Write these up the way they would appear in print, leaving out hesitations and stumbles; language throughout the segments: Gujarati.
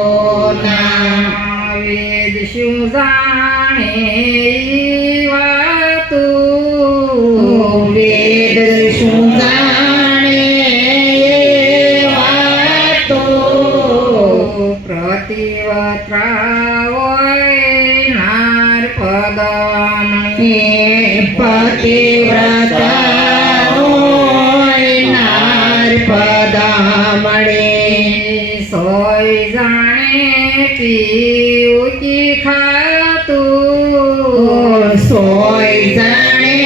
સદગુરુના વેદ શું જાણે વાતું વેદ શું જાણે વાતો પ્રતિવત્રા હોય નાર પદમણી પતિવ્રતા હોય નાર પદામણી સોય જાણે પીવું કી ખાતું સોય જાણે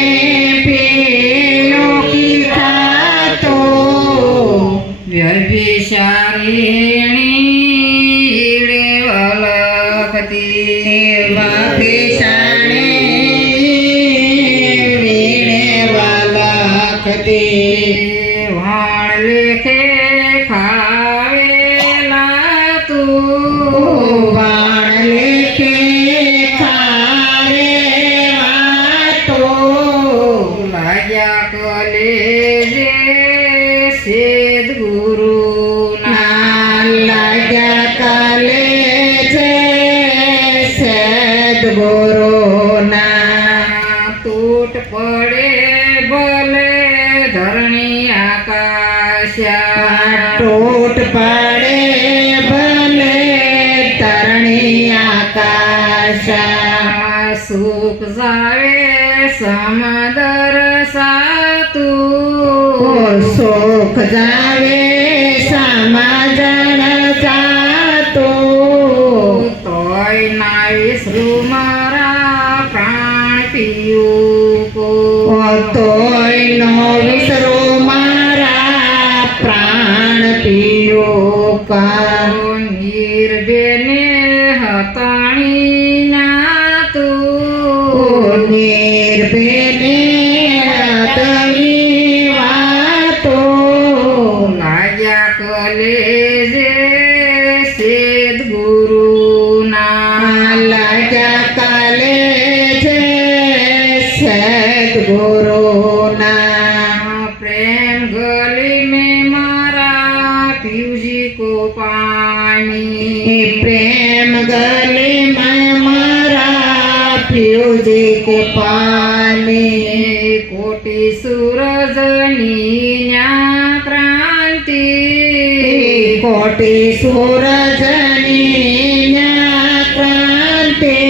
પીયો કી ખાતો વ્યભિચારિણી વલખતી વાણ લેખે ખાવેલા તું વાણ લેખે ખારેલા તો લાગ્યા કલેજે સદગુરુના લાગ્યા કાલે છે સદગુરુના તૂટ પડે ભલે ધરણી આકાશા ટૂટ પડે ભલે તરણી આકાશા સુખ જાવે સમદર સાતું સુખ જાવે સમાજણ જાતો તોય નાઈ શ્રુ મારા પ્રાણ પીયું કો તોય નો વિસરો મારા પ્રાણ પીયો કા નિર્બેને હતાણી ના તું નિર્ભેને તવી વાતો લાગ્યા કલેજે સદગુરુના લાગ્યા કાલે છે સદગુરુના પ્રેમ ગલી में मारा पीयूजी को पानी પ્રેમ ગલે માં મારા પીયુજી કે પાણી कोटि सूरजनी न्या क्रांति કોટી સૂરજની ક્રાંતિ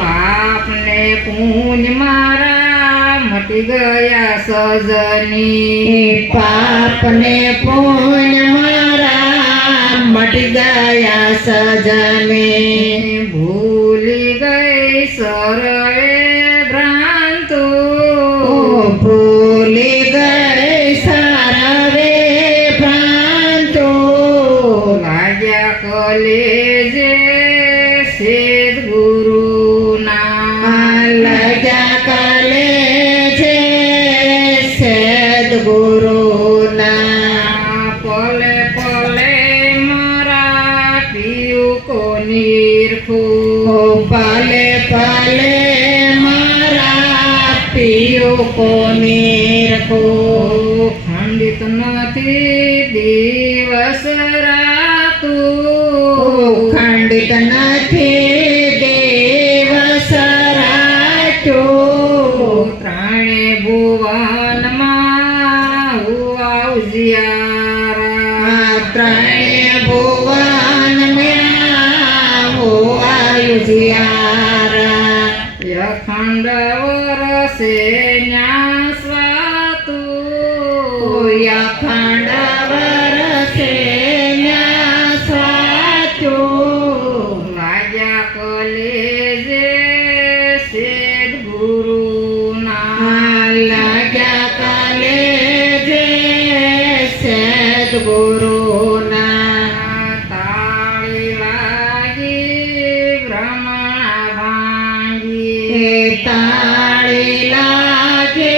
पाप ने पुण्य मारा मटी गया सजनी પાપ ને પુણ્ય મારા મટી ગયા સજને भूली गई सरवे भ्रांतु ભૂલી ગઈ સારવે ભ્રાંતો लाग्या कलेजे सद्गुरुना લગ્યા કાલે છે સદગુરુના पले पले मारा पीयू को निरखू પલે પલે મારા પીયો કોની રખો खंडित નથી દિવસ રાતું ખંડિત નથી દેવસ રાખ્યો ત્રણે ભુવનમાં હુઆ ઉજિયારા ત્રણે ભુવન મેં આયુજિયારા અખંડ વરસે ન્યા સ્વાતું અખંડ વરસે ન્યા સાચો લાગ્યા કલેજે સદ્ગુરુના લાગ્યા કાલે જે સદગુરુના તાળી લાગી ભ્રમણા ભાંગી તાળી લાગે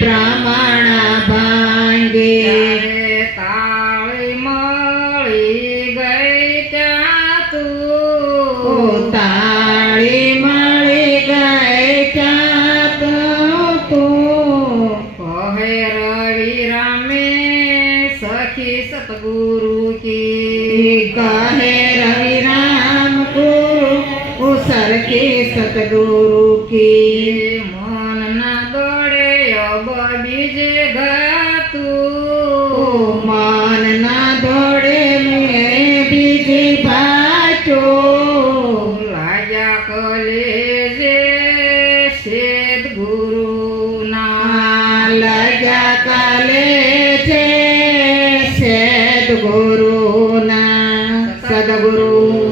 બ્રાહ્મણ ભાંગે ત્યારે તાળી મળી ગઈ ત્યાં તું તાળી મળી ગઈ ક્યાં તો કહે રવિ રામે સખી સતગુરુ કી કહે રવિરામ ગુરુ સરખી સતગુરુ કી મન ના દોડે અબ બીજે ગાતું મન ના દોડે મેં બીજી ભાચો લાગ્યા કલેજે સદગુરુના લગ્યા કાલે છે સદગુરુના સદગુરુ